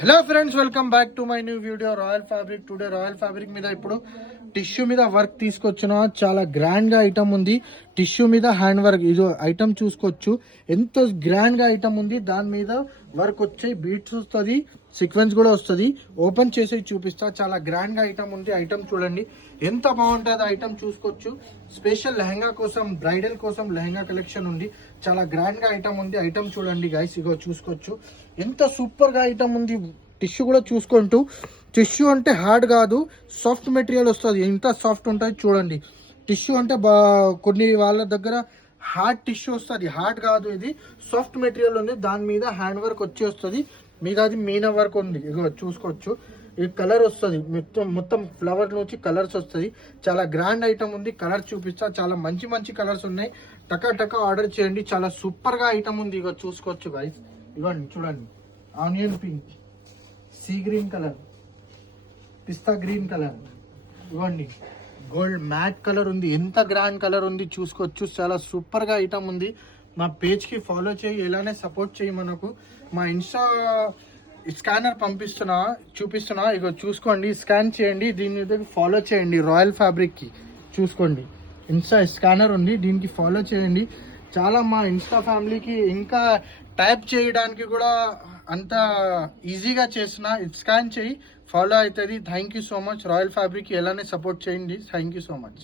Hello friends, welcome back to my new video royal fabric. Today royal fabric మీద ఇప్పుడు tissue మీద work తీసుకొచ్చిన చాలా గ్రాండ్ గా ఐటమ్ ఉంది. టిష్యూ మీద హ్యాండ్ వర్క్, ఇది ఐటమ్ చూసుకోవచ్చు. ఎంతో గ్రాండ్ గా ఐటమ్ ఉంది. దాని మీద వర్క్ వచ్చే బీట్స్ వస్తుంది, సీక్వెన్స్ కూడా వస్తుంది. ఓపెన్ చేసి చూపిస్తా. చాలా గ్రాండ్ గా ఐటమ్ ఉంది. ఐటమ్ చూడండి ఎంత బాగుంటుంది. ఐటమ్ చూసుకోవచ్చు. స్పెషల్ లెహంగా కోసం, బ్రైడల్ కోసం లెహంగా కలెక్షన్ ఉంది. చాలా గ్రాండ్ గా ఐటమ్ ఉంది. ఐటమ్ చూడండి గైస్, ఇగో చూసుకోవచ్చు ఎంత సూపర్ గా ఐటమ్ ఉంది. టిష్యూ కూడా చూసుకుంటూ, టిష్యూ అంటే హార్డ్ కాదు, సాఫ్ట్ మెటీరియల్ వస్తుంది. ఎంత సాఫ్ట్ ఉంటుంది చూడండి. టిష్యూ అంటే కొన్ని వాళ్ళ దగ్గర హార్డ్ టిష్యూ వస్తుంది, హార్డ్ కాదు. ఇది సాఫ్ట్ మెటీరియల్ ఉంది. దాని మీద హ్యాండ్ వర్క్ వచ్చి వస్తుంది. మీద అది మీనా వర్క్ ఉంది. ఇగో చూసుకోవచ్చు. ఈ కలర్ వస్తుంది, మొత్తం ఫ్లవర్ నుంచి కలర్స్ వస్తుంది. చాలా గ్రాండ్ ఐటమ్ ఉంది. కలర్ చూపిస్తా. చాలా మంచి మంచి కలర్స్ ఉన్నాయి. టకా టకా ఆర్డర్ చేయండి. చాలా సూపర్ గా ఐటమ్ ఉంది. ఇగో చూసుకోవచ్చు గైస్. ఇవ్వండి చూడండి. Onion pink, sea green colour, పిస్తా గ్రీన్ కలర్, ఇవ్వండి గోల్డ్ మ్యాట్ కలర్ ఉంది. ఎంత గ్రాండ్ కలర్ ఉంది చూసుకోవచ్చు. చాలా సూపర్ గా ఐటమ్ ఉంది. మా పేజ్ కి ఫాలో చేయి, ఇలానే సపోర్ట్ చేయి. మనకు మా ఇన్స్టా స్కానర్ చూపిస్తున్నా. ఇగో చూసుకోండి, స్కాన్ చేయండి. దీని మీద ఫాలో చేయండి. రాయల్ ఫ్యాబ్రిక్ కి చూసుకోండి, ఇన్స్టా స్కానర్ ఉంది. దీనికి ఫాలో చేయండి. చాలా మా ఇన్స్టా ఫ్యామిలీకి ఇంకా టైప్ చేయడానికి కూడా అంత ఈజీగా చేసిన. స్కాన్ చేయి, ఫాలో అవుతుంది. Thank you so much. Royal fabric ఎలానే సపోర్ట్ చేయండి. Thank you so much.